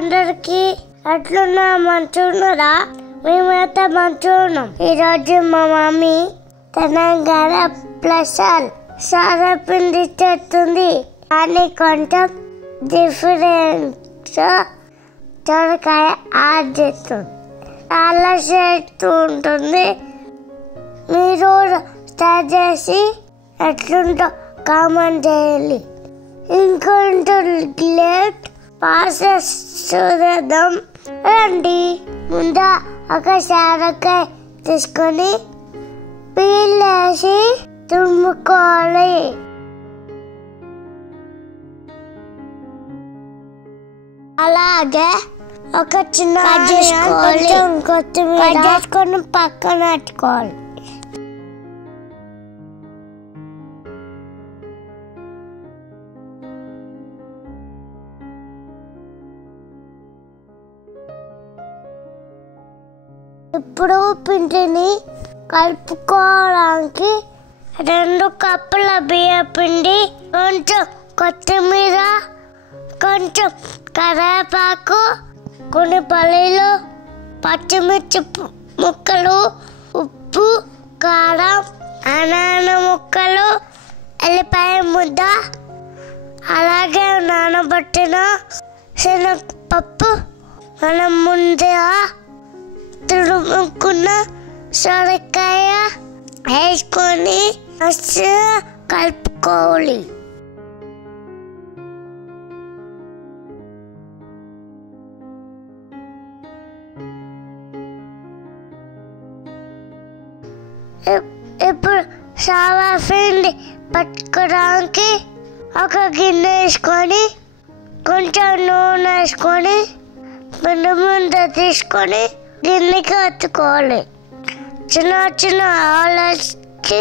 అందరికి అట్లున్నా మంచున్నారా? మేమైతే మంచున్నాం. ఈరోజు మా మమ్మీ తెలంగాణ ప్లసాల్ సారపిండి చేస్తుంది. కానీ కొంచెం డిఫరెంట్ సొరకాయ యాడ్ చేస్తుంది. చాలా చేస్తూ ఉంటుంది. మీరు స్టార్ట్ చేసి ఎట్లుంటో కామెంట్ చేయాలి. ఇంకొంచెం లేట్ ప్రాసెస్ చూద్దాం రండి. ముందు ఒక సొరకాయ తీసుకొని పీల్ వేసి తురుముకోవాలి. అలాగే ఒక చిన్న కొంచెం కొత్తిమీర చేసుకొని పక్కన పెట్టుకోవాలి. ఇప్పుడు పిండిని కలుపుకోవడానికి 2 కప్పుల బియ్యం పిండి, కొంచెం కొత్తిమీర, కొంచెం కరివేపాకు, కొన్ని పల్లీలు, పచ్చిమిర్చి ముక్కలు, ఉప్పు, కారం, అనాన ముక్కలు, ఎల్లిపాయ ముద్ద, అలాగే నానబెట్టిన శనగపప్పు, మనం ముందుగా తురుముకున్న సొరకాయ వేసుకొని కలుపుకోవాలి. ఇప్పుడు సావాపిండి పట్టుకోవడానికి ఒక గిన్నె వేసుకొని కొంచెం నూనె వేసుకొని పిండి ముందు తీసుకొని గిన్నెకి అతుకోవాలి. చిన్న చిన్న ఆలకి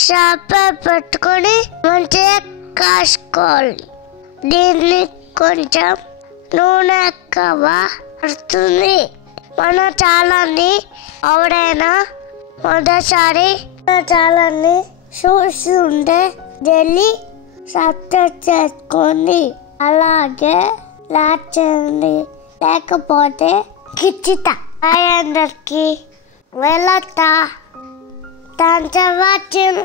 షాప పెట్టుకొని మంచిగా కాసుకోవాలి. దీన్ని కొంచెం నూనె ఎక్కువ పడుతుంది. మన ఛానల్ని ఎవరైనా మొదటిసారి ఛానల్ని చూసి ఉంటే జల్దీ సబ్స్క్రైబ్ చేసుకోండి. అలాగే లైక్ చేయండి. లేకపోతే కిచ్చిత అందరికి వెళ్తా. Thanks for watching.